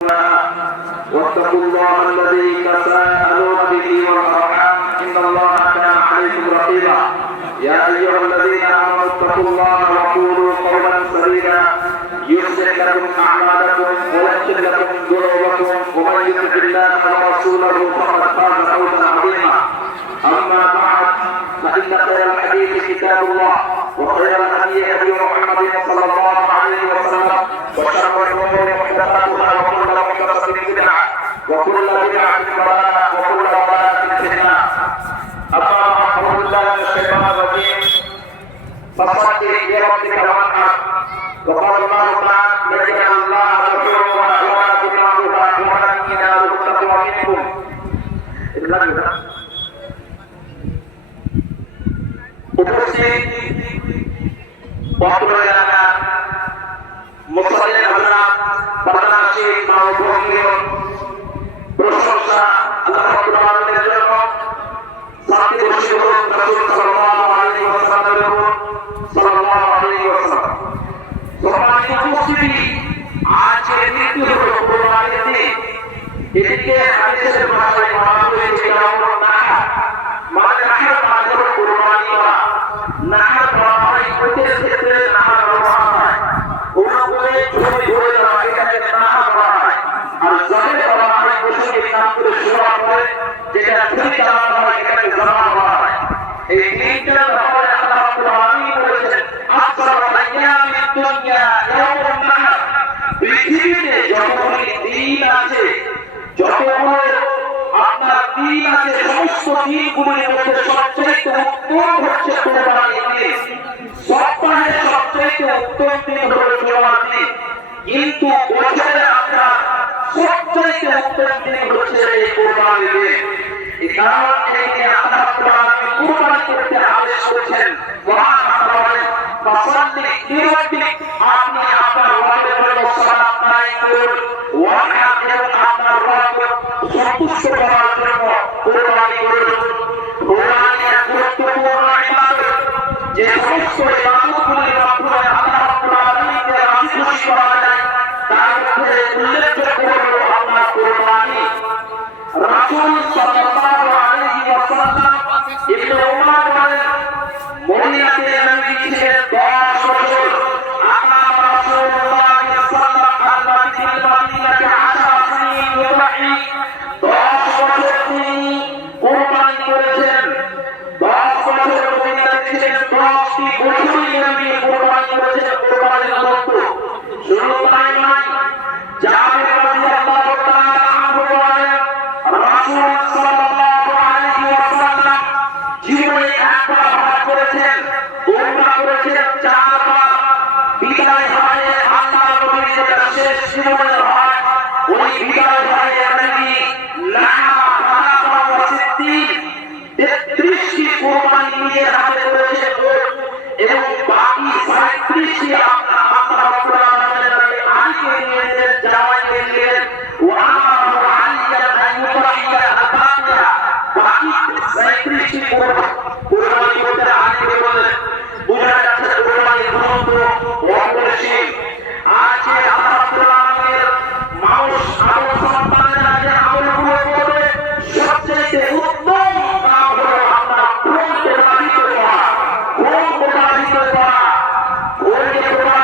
واتقوا الله الذي تساءلون به والارحام ان الله كان عليكم رقيبا يا ايها الذين امنوا اتقوا الله وقولوا قولا سديدا يصلح لكم اعمالكم ويغفر لكم ذنوبكم ومن يطع الله ورسوله فقد فاز فوزا عظيما اما بعد فان خير الحديث كتاب الله وخير الهدي هدي محمد صلى الله عليه وسلم وشر الامور محدثاتها وكل محدثه بدعه وكل بدعه ضلاله وكل ضلاله في النار اما اعوذ بالله من الشيطان الرجيم فصل لربك وانحر وقال الله تعالى لئن الله غفور ورحمه بالمعروف ولن ينالوا التقوى منكم উপস্থিত বক্তব্য এলাকা মুসল্লি হযরত বাংলাদেশী মানববন্ধন প্রশংসা আল্লাহ রাব্বুল আলামিনের জন্য শান্তি বর্ষিত হোক রাসূল সাল্লাল্লাহু আলাইহি ওয়াসাল্লামের উপর সাল্লাল্লাহু আলাইহি ওয়াসাল্লাম। সম্মানিত উপস্থিতি, আজকের দিনটি হলো কুরবানির দিন। এদিকে হাদিসের ভাষায় বলা হয়েছে ইয়াউমুন নাহর, মানে নাহর মানে হলো কুরবানি করা। নাহর বলা হয় ঈদের ক্ষেত্রে নাহর ব্যবহার হয়, ওগুলোকে জমি ধরে দেওয়া, এটাকে নাহর বলা হয়। আর জবে বলা হয় পশুকে নাম করে শোয়া করে যেটা ছুরি চালানো হয়, এটাকে জমা বলা হয়। এই তিনটার ব্যাপারে আল্লাহ রাব্বুল আলামিন বলেছেন আকসারু আইয়ামিদ দুনিয়া ইয়াউমুন নাহর। পৃথিবীতে যতগুলি দিন আছে, যতগুলো আপনার দিন আছে, সমস্ত দিনগুলির মধ্যে সবচেয়ে উত্তম হচ্ছে কুরবানির দিন। সপ্তাহের সবচেয়ে উত্তম দিন হলো জুমার দিন, কিন্তু বছরে আপনার সবচেয়ে উত্তম দিন হচ্ছে এই কুরবানির দিন। এই কারণ এই আল্লাহ তাআলা কুরবানি করতে আদেশ করেছেন। মহান আল্লাহ বলেন ফাসাল্লি লিরাব্বিক, আপনি আপনার রবের জন্য সালাত আদায় করুন, ওয়ানহার এবং আপনার রবকে সন্তুষ্ট করার জন্য কুরবানি করুন। কুরবানি এক গুরুত্বপূর্ণ ইবাদত, যে সমস্ত ইবাদতগুলি মাধ্যমে আল্লাহ রাব্বুল আলামিনকে রাজি খুশি করা যায়, তার মধ্যে উল্লেখযোগ্য হলো আপনার কুরবানি। রাসূল সাল্লাল্লাহু আলাইহি ওয়াসাল্লাম ইবনে উমর বলেন, মদিনাতে নবী ছিলেন 10 বছর। আকাম রাসূলুল্লাহ সাল্লাল্লাহু আলাইহি ওয়াসাল্লাম 10 সিনিন ইউদাহি, 10 বছর তিনি কুরবানি করেছেন। 10 বছর মদিনাতে ছিলেন, 10টি বছরই নবী কুরবানি করেছেন। কুরবানির মহত্ব শুধু তাই নয়, জাবের রাদিয়াল্লাহু তাআলা আনহু বলেন রাসূল সাল্লাল্লাহু আলাইহি ওয়াসাল্লাম জীবনে একবার হজ করেছেন, উমরা করেছেন 4 বার। বিদায় হয় আল্লাহর নবীর যেটা শেষ জীবনের হজ, ওই বিদায় হয় নবী নাহা ফাতাওয়া ওয়া সিদ্দিক 33টি কুরবানি নিজের হাতে করেছেন এবং বাকি 37টি আল্লাহ রাব্বুল আলামিনের নবী আলীকে নিয়েছেন, জামাইকে নিলেন। ওয়া আমারু আলিয়ান আন ইউরাহিয়া আল-বাকিয়া, বাকি 37টি কুরবানি করতে আলীকে বলেন। বুঝা যাচ্ছে কুরবানির গুরুত্ব অপরিসীম। আজকে আল্লাহ রাব্বুল আলামিনের মানুষ আমল সন্তানেরা যে আমলগুলো করবে, সবচেয়ে উত্তম কাজ হলো আপনার কোন কোরবানি করা, কোন কোরবানি করা, কোন কোরবানি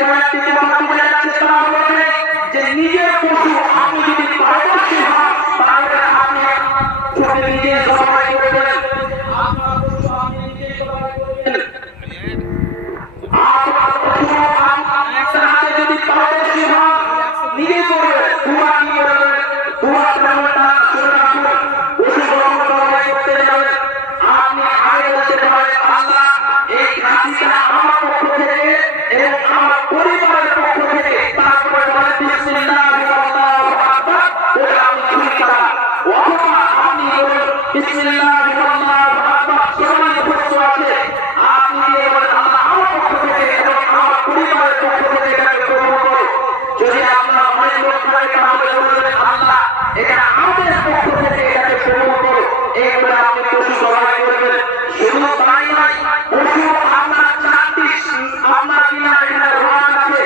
কয়েকটি কথা বলে যাচ্ছে তা হলো যে নিজের পশু আপনি যদি পারদর্শী হন তাহলে আপনি ছোটে নিজে জবাই করবেন আপনার পশু আপনি নিজে জবাই করবেন আপনার পশু আপনার হাতে যদি পারদর্শী হন নিজে করবেন তোমরা কি করবেন তোমরা তেমনটা শুনে রাখুন পশু গ্রহণ জবাই করতে যাবেন আপনি আগে বলতে পারেন আল্লাহ এই খাসিটা আমার পক্ষ থেকে এবং আমার পরিবারের পক্ষ থেকে তারপরে বলে বিসমিল্লাহ আল্লাহু আকবার বলে আপনি শুরু করা অথবা আপনি বলেন বিসমিল্লাহ আল্লাহু আকবার সবাই উপস্থিত আছে আপনি বলেন আল্লাহ আমার পক্ষ থেকে এবং আমার পরিবারের পক্ষ থেকে এটাকে গ্রহণ করো যদি আপনার অনেক লোক থাকে তাহলে বলবেন আল্লাহ এটা আমাদের পক্ষ থেকে এটাকে গ্রহণ করো এইভাবে আপনি পশু জবাই করবেন শুধু তাই নয় পশু আপনার চারটি আপনার কিনা এখানে রোগ আছে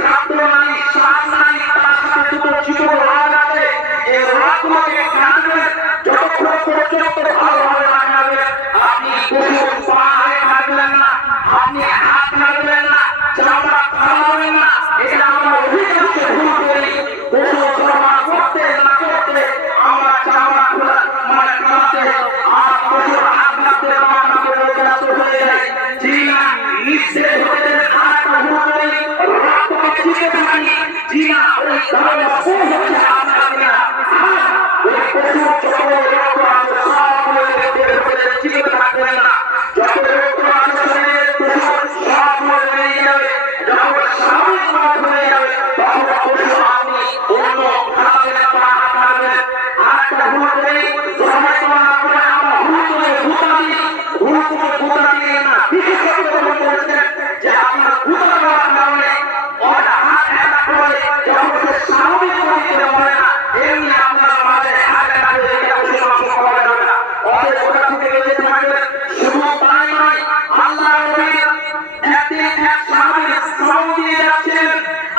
খাদ্য নাই শ্বাস নাই তার সাথে দুটো ছোট রোগ আছে এই রোগগুলোকে কাটবেন যতক্ষণ পর্যন্ত ভালোভাবে না কাটবেন আপনি পশু পায়ে কাটবেন না আপনি হাত কাটবেন না চামড়া ফালাবেন না এটা আমরা অধিকাংশ ভুল করি পশু জমা করতে না করতে আমরা চামড়া খোলা মানে কাটতে আর পশু হাত কাটতে আমাকে রোগাক্ত হয়ে যায় জিনা নিঃশেষ হতে আরেকটা ভুল করি রক্তকে চিকে থাকি জিনা ওই ধরনের ভুল হচ্ছে আপনারা ওই পশু যত রক্ত আছে সবগুলো চিকে থাকবেন না যত রক্ত আছে শরীরে পশু সবগুলো বেরিয়ে যাবে যখন স্বাভাবিক হয়ে যাবে তখন পশু আপনি অন্য খাদ্যের পা খাবেন আরেকটা ভুল করি সময় না করে আমরা ভুল করে ভুতা দিয়ে না বিশেষজ্ঞ বলেছেন যে আপনার ভুতা দেওয়ার কারণে ওর হাত একটা করে যখন সে স্বাভাবিক গতিতে মরে না এমনি আপনার মাঝে হাত একটা করে এটা পশু মাংস খাওয়া যাবে না অতএব ওটা থেকে বেঁচে থাকবেন শুধু তাই নয় আল্লাহ নবীর একদিন এক সাহাবী শ্রম দিয়ে যাচ্ছেন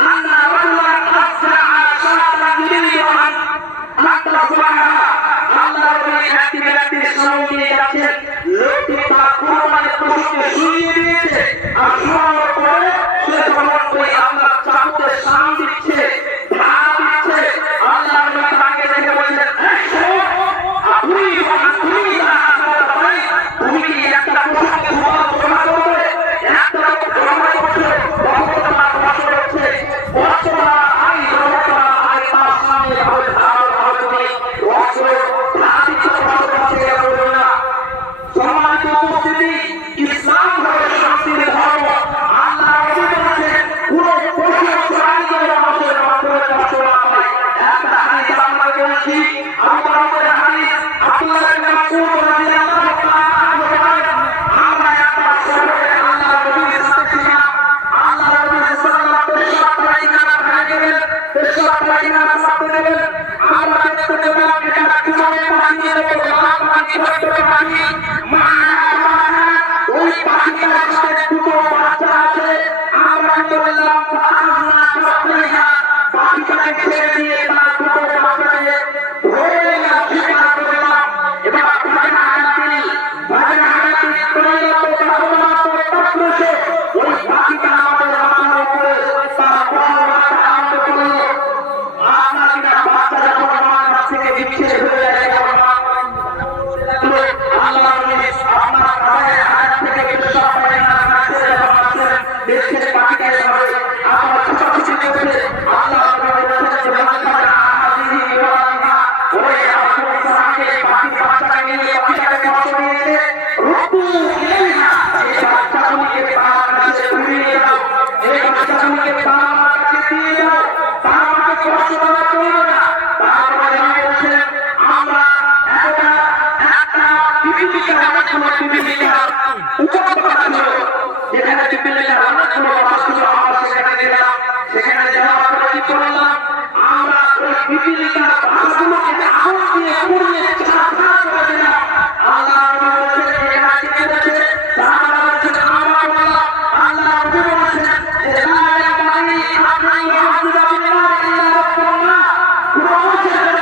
আল্লাহ রাসূলুল্লাহ সাল্লাল্লাহু আলাইহি আল্লাহ নবী একটি শ্রম দিয়ে যাচ্ছেন লোকটি তার কুরবানির পশুকে শুইয়ে দিয়েছে আর শোয়ানোর পরে সে যখন ওই আল্লাহ চাকুতে শান দিচ্ছে ধার দিচ্ছে আল্লাহ নবী তাকে দেখে বললেন তুমি কি একটা পশুকে জমা করবে একটা জমা করছো তখন তোমার কষ্ট হচ্ছে কষ্ট আই জমা করা আই তার সামনে ভাবে ধার হবে কষ্ট ধার দিচ্ছে কষ্ট আছে বলবে না সম্মানিত উপস্থিতি ইসলাম হলো শান্তির ধর্ম আল্লাহ নবী বলেছেন পুরো পশু প্রাণীদের মানুষের মাধ্যমে কষ্ট না হয় একটা হাদিস আমরা বলছি আবু দাউদের হাদিস আব্দুল্লাহ ইবনে মাসউদ রাদিয়াল্লাহু তাআলা আনহু বলেন আমরা একটা শহরে আল্লাহ নবীর সাথে ছিলাম আল্লাহ নবী সাল্লাল্লাহু আলাইহি ওয়াসাল্লাম পেশাব পায়খানা করতে দেবেন আমরা দেখতে পেলাম এটা কিভাবে পানি রেখে লাল পানি ভরে পানি ওই পাখিটার সাথে দুটো বাচ্চা আছে আমরা বললাম পাখিটাকে ছেড়ে দিয়ে তার দুটো বাচ্চাকে ধরে নিয়ে শিকার করলাম এবার ভাগনা হাঁটি ওই পাখিটা আমাদের মাথার উপরে তার আনন্দ করলো আপনার বাচ্চা যখন আমার কাছ থেকে বিচ্ছেদ হয়ে যায় আল্লাহ আপনার কাছে হাত থেকে পেশাব পায়খানা কাছে দেখে পাখিকে ধরে আপনার ছোটাছুটি করছে আল্লাহ সেখানে যাওয়ার পরে কি করলাম আমরা ওই বিপিলিকার বাসগুলোকে আগুন দিয়ে পুড়িয়ে ছারখার করে দিলাম আল্লাহ বলেছেন এরা কি করেছে সাহাবারা বলেছেন আমরা বললাম আল্লাহ বলেছেন যে লা ইয়ামানি আপনি হাজরা বিল্লাহ ইল্লা রাব্বুনা পুরো জন্য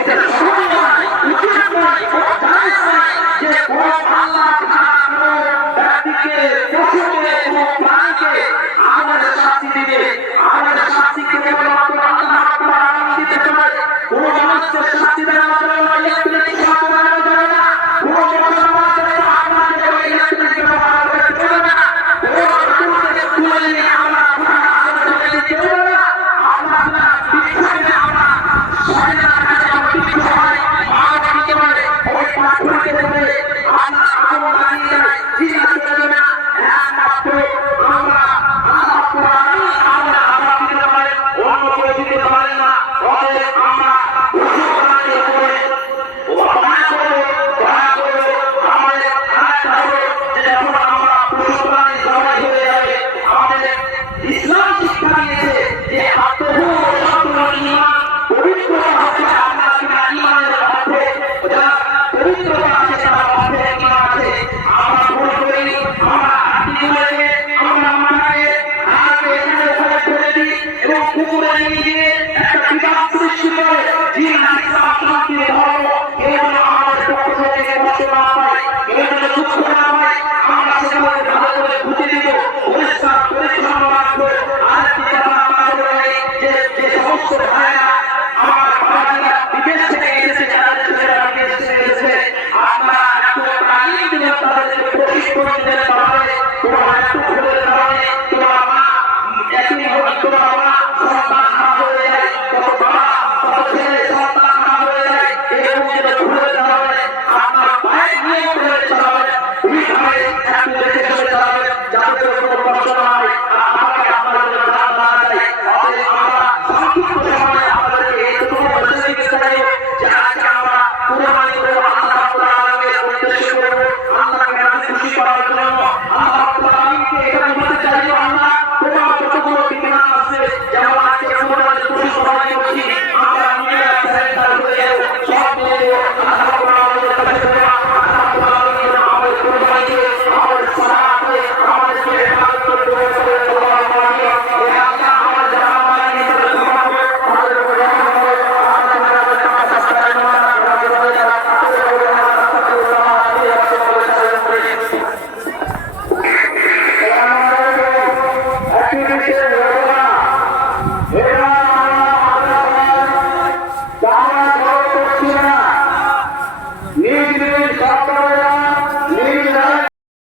এটা সহজ নয় উচিত নয় জায়েজ নয় যে কোন আল্লাহ তাআলা ব্যক্তিকে পশুকে প্রাণীকে আমাদের শাস্তি দিবে যে আত্মবোধ